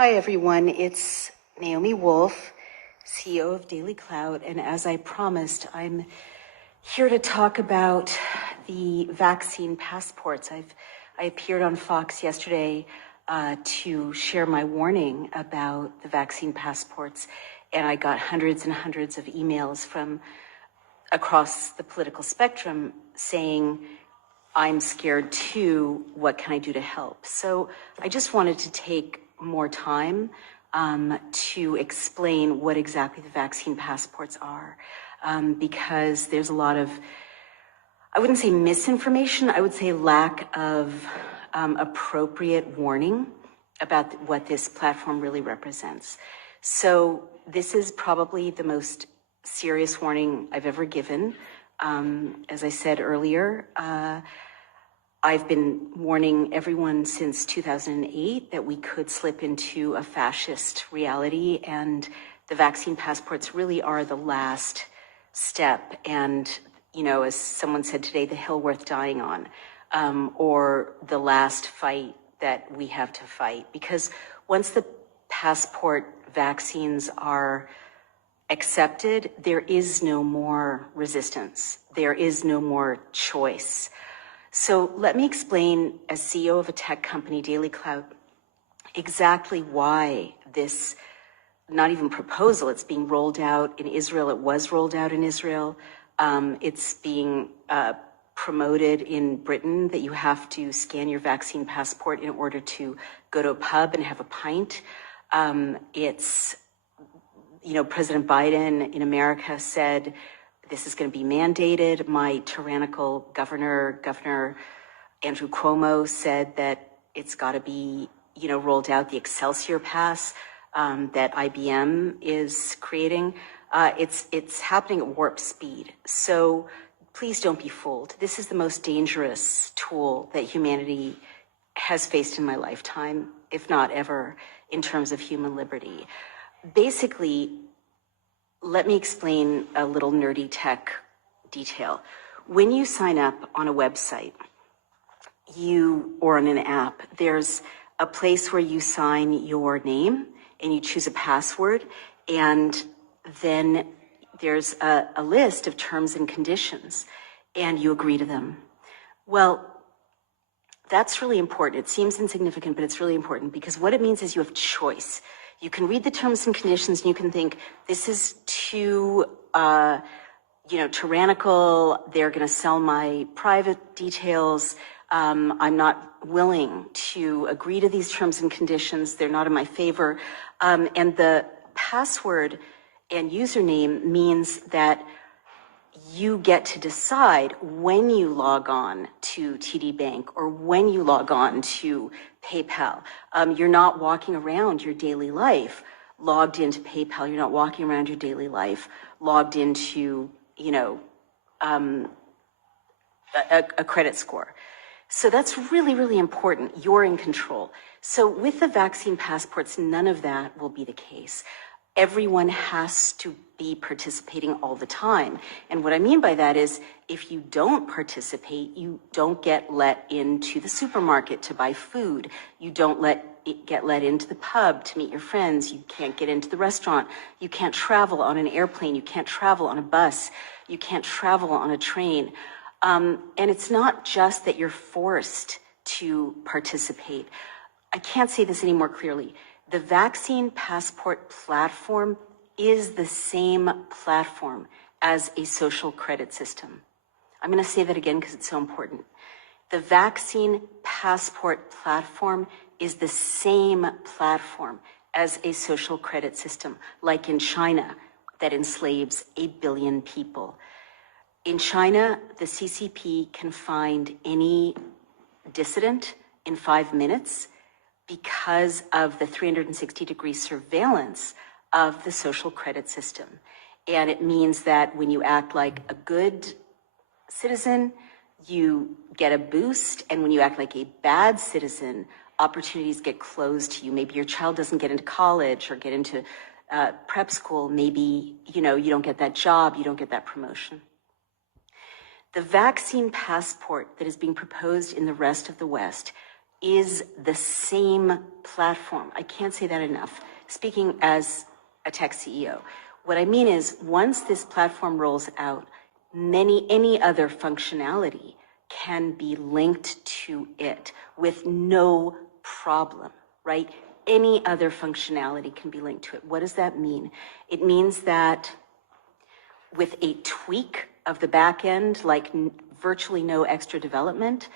Hi, everyone. It's Naomi Wolf, CEO of Daily Cloud. And as I promised, I'm here to talk about the vaccine passports. I appeared on Fox yesterday to share my warning about the vaccine passports. And I got hundreds and hundreds of emails from across the political spectrum saying, I'm scared too, what can I do to help? So I just wanted to take more time to explain what exactly the vaccine passports are, because there's a lot of, I wouldn't say misinformation, I would say lack of appropriate warning about what this platform really represents. So this is probably the most serious warning I've ever given. As I said earlier, I've been warning everyone since 2008 that we could slip into a fascist reality, and the vaccine passports really are the last step. And, you know, as someone said today, the hill worth dying on, or the last fight that we have to fight. Because once the passport vaccines are accepted, there is no more resistance. There is no more choice. So let me explain, as CEO of a tech company, Daily Cloud, exactly why this, not even proposal, it's being rolled out in Israel. It was rolled out in Israel. It's being promoted in Britain that you have to scan your vaccine passport in order to go to a pub and have a pint. President Biden in America said, this is going to be mandated. My tyrannical Governor Andrew Cuomo, said that it's got to be, rolled out. The Excelsior Pass that IBM is creating, it's happening at warp speed. So please don't be fooled. This is the most dangerous tool that humanity has faced in my lifetime, if not ever, in terms of human liberty. Basically, let me explain a little nerdy tech detail. When you sign up on a website, or on an app, there's a place where you sign your name and you choose a password, and then there's a list of terms and conditions, and you agree to them. Well, that's really important. It seems insignificant, but it's really important, because what it means is you have choice. You can read the terms and conditions and you can think, this is too, tyrannical. They're going to sell my private details. I'm not willing to agree to these terms and conditions. They're not in my favor. And the password and username means that you get to decide when you log on to TD Bank or when you log on to PayPal. You're not walking around your daily life logged into PayPal. You're not walking around your daily life logged into, a credit score. So that's really, really important. You're in control. So with the vaccine passports, none of that will be the case. Everyone has to be participating all the time. And what I mean by that is, if you don't participate, you don't get let into the supermarket to buy food. You don't get let into the pub to meet your friends. You can't get into the restaurant. You can't travel on an airplane. You can't travel on a bus. You can't travel on a train. And it's not just that you're forced to participate. I can't say this any more clearly. The vaccine passport platform is the same platform as a social credit system. I'm going to say that again because it's so important. The vaccine passport platform is the same platform as a social credit system, like in China, that enslaves 8 billion people. In China, the CCP can find any dissident in 5 minutes because of the 360-degree surveillance of the social credit system. And it means that when you act like a good citizen, you get a boost, and when you act like a bad citizen, opportunities get closed to you. Maybe your child doesn't get into college or get into prep school. Maybe, you don't get that job, you don't get that promotion. The vaccine passport that is being proposed in the rest of the West is the same platform. I can't say that enough. Speaking as a tech CEO, what I mean is once this platform rolls out, any other functionality can be linked to it with no problem, right? Any other functionality can be linked to it. What does that mean? It means that with a tweak of the back end, like virtually no extra development,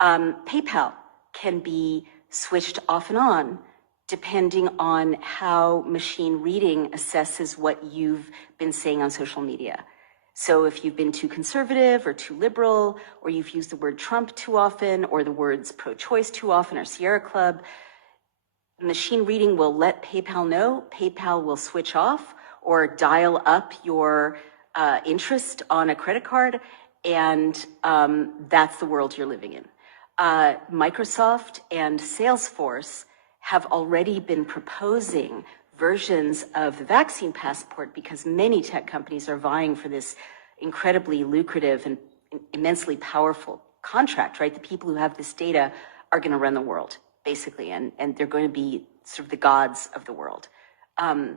PayPal can be switched off and on depending on how machine reading assesses what you've been saying on social media. So if you've been too conservative or too liberal, or you've used the word Trump too often, or the words pro-choice too often, or Sierra Club, machine reading will let PayPal know. PayPal will switch off or dial up your interest on a credit card, and that's the world you're living in. Microsoft and Salesforce have already been proposing versions of the vaccine passport because many tech companies are vying for this incredibly lucrative and immensely powerful contract, right? The people who have this data are going to run the world, basically, and they're going to be sort of the gods of the world. And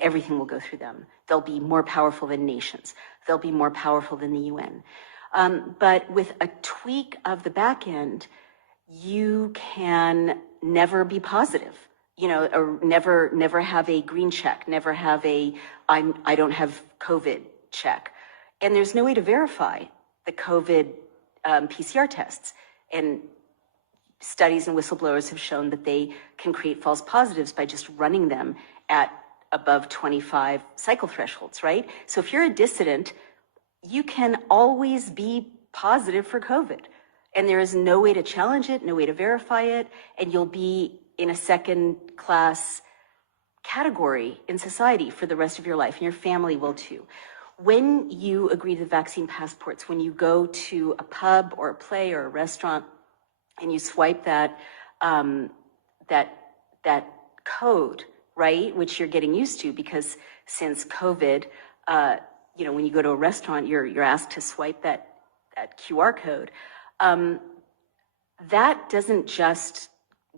everything will go through them. They'll be more powerful than nations. They'll be more powerful than the UN. But with a tweak of the back end, you can never be positive, or never have a green check, never have a I don't have COVID check. And there's no way to verify the COVID PCR tests. And studies and whistleblowers have shown that they can create false positives by just running them at above 25 cycle thresholds, right? So if you're a dissident, you can always be positive for COVID. And there is no way to challenge it, no way to verify it, and you'll be in a second-class category in society for the rest of your life, and your family will too. When you agree to the vaccine passports, when you go to a pub or a play or a restaurant, and you swipe that code, right, which you're getting used to because since COVID, when you go to a restaurant, you're asked to swipe that QR code. That doesn't just,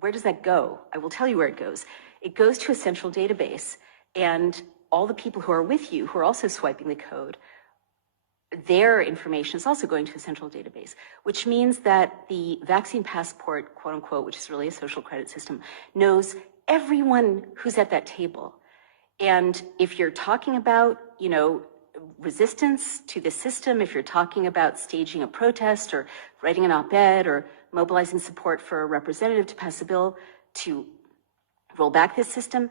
where does that go? I will tell you where it goes. It goes to a central database, and all the people who are with you, who are also swiping the code, their information is also going to a central database, which means that the vaccine passport, quote unquote, which is really a social credit system, knows everyone who's at that table. And if you're talking about, resistance to the system, if you're talking about staging a protest or writing an op-ed or mobilizing support for a representative to pass a bill to roll back this system,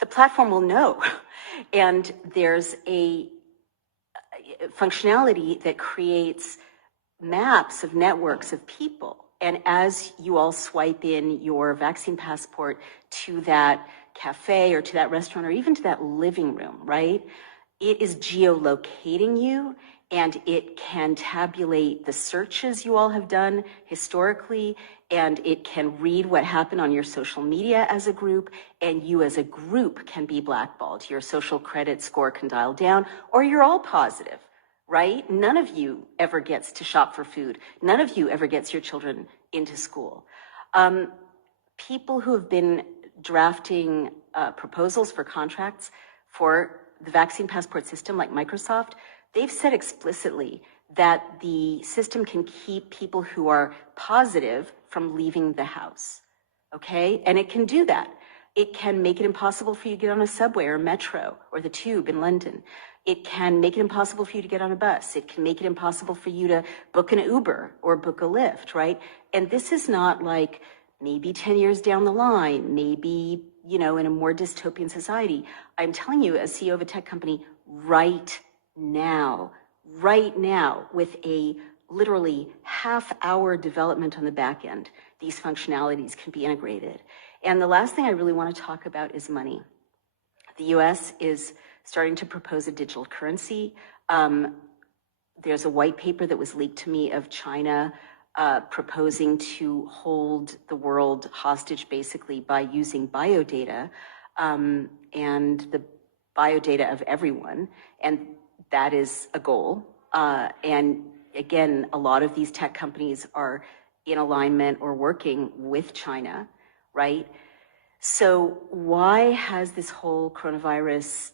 the platform will know. And there's a functionality that creates maps of networks of people. And as you all swipe in your vaccine passport to that cafe or to that restaurant or even to that living room, right? It is geolocating you, and it can tabulate the searches you all have done historically, and it can read what happened on your social media as a group, and you as a group can be blackballed. Your social credit score can dial down, or you're all positive, right? None of you ever gets to shop for food. None of you ever gets your children into school. People who have been drafting proposals for contracts for the vaccine passport system, like Microsoft, they've said explicitly that the system can keep people who are positive from leaving the house, okay? And it can do that. It can make it impossible for you to get on a subway or metro or the tube in London. It can make it impossible for you to get on a bus. It can make it impossible for you to book an Uber or book a Lyft, right? And this is not like maybe 10 years down the line, maybe, in a more dystopian society. I'm telling you, as CEO of a tech company, right now, with a literally half-hour development on the back end, these functionalities can be integrated. And the last thing I really want to talk about is money. The US is starting to propose a digital currency. There's a white paper that was leaked to me of China proposing to hold the world hostage basically by using biodata and the biodata of everyone. And that is a goal. And again, a lot of these tech companies are in alignment or working with China, right? So why has this whole coronavirus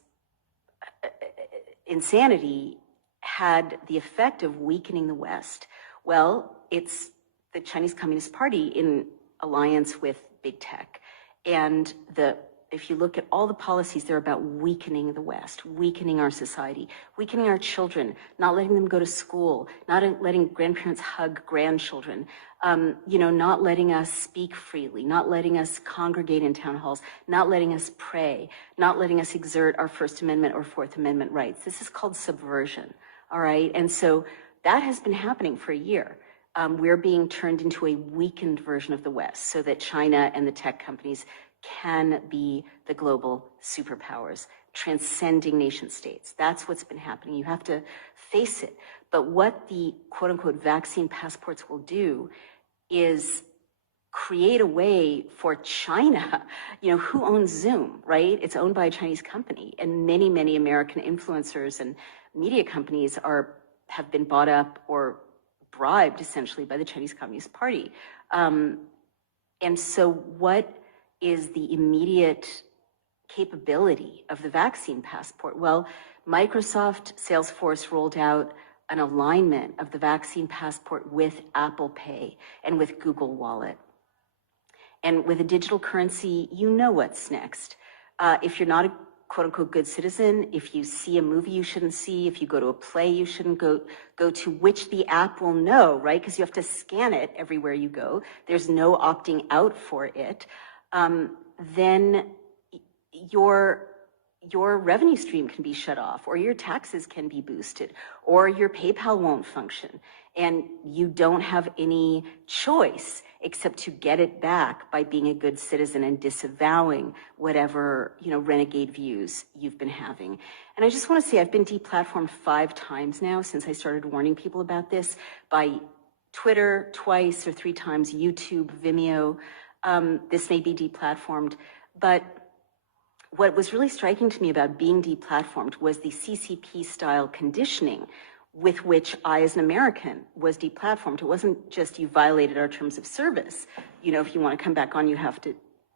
insanity had the effect of weakening the West? Well, it's the Chinese Communist Party in alliance with big tech. And if you look at all the policies, they're about weakening the West, weakening our society, weakening our children, not letting them go to school, not letting grandparents hug grandchildren, not letting us speak freely, not letting us congregate in town halls, not letting us pray, not letting us exert our First Amendment or Fourth Amendment rights. This is called subversion, all right? And so that has been happening for a year. We're being turned into a weakened version of the West so that China and the tech companies can be the global superpowers, transcending nation states. That's what's been happening. You have to face it. But what the quote unquote vaccine passports will do is create a way for China, who owns Zoom, right? It's owned by a Chinese company, and many, many American influencers and media companies have been bought up or bribed essentially by the Chinese Communist Party. And so what is the immediate capability of the vaccine passport? Well, Microsoft, Salesforce rolled out an alignment of the vaccine passport with Apple Pay and with Google Wallet. And with a digital currency, you know what's next. If you're not a quote unquote good citizen, if you see a movie you shouldn't see, if you go to a play you shouldn't go to, which the app will know, right? Because you have to scan it everywhere you go. There's no opting out for it. Then your revenue stream can be shut off, or your taxes can be boosted, or your PayPal won't function. And you don't have any choice except to get it back by being a good citizen and disavowing whatever, renegade views you've been having. And I just want to say I've been deplatformed 5 times now since I started warning people about this, by Twitter twice or 3 times, YouTube, Vimeo. This may be deplatformed, but what was really striking to me about being deplatformed was the CCP-style conditioning with which I, as an American, was deplatformed. It wasn't just you violated our terms of service. If you want to come back on, you have to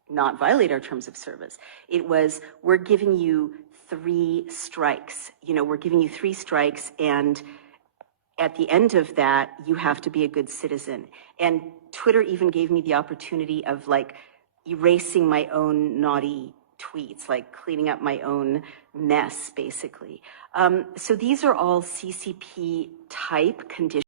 not violate our terms of service. It was, we're giving you 3 strikes. We're giving you 3 strikes, and at the end of that, you have to be a good citizen. And Twitter even gave me the opportunity of erasing my own naughty tweets, cleaning up my own mess, basically. So these are all CCP type conditions.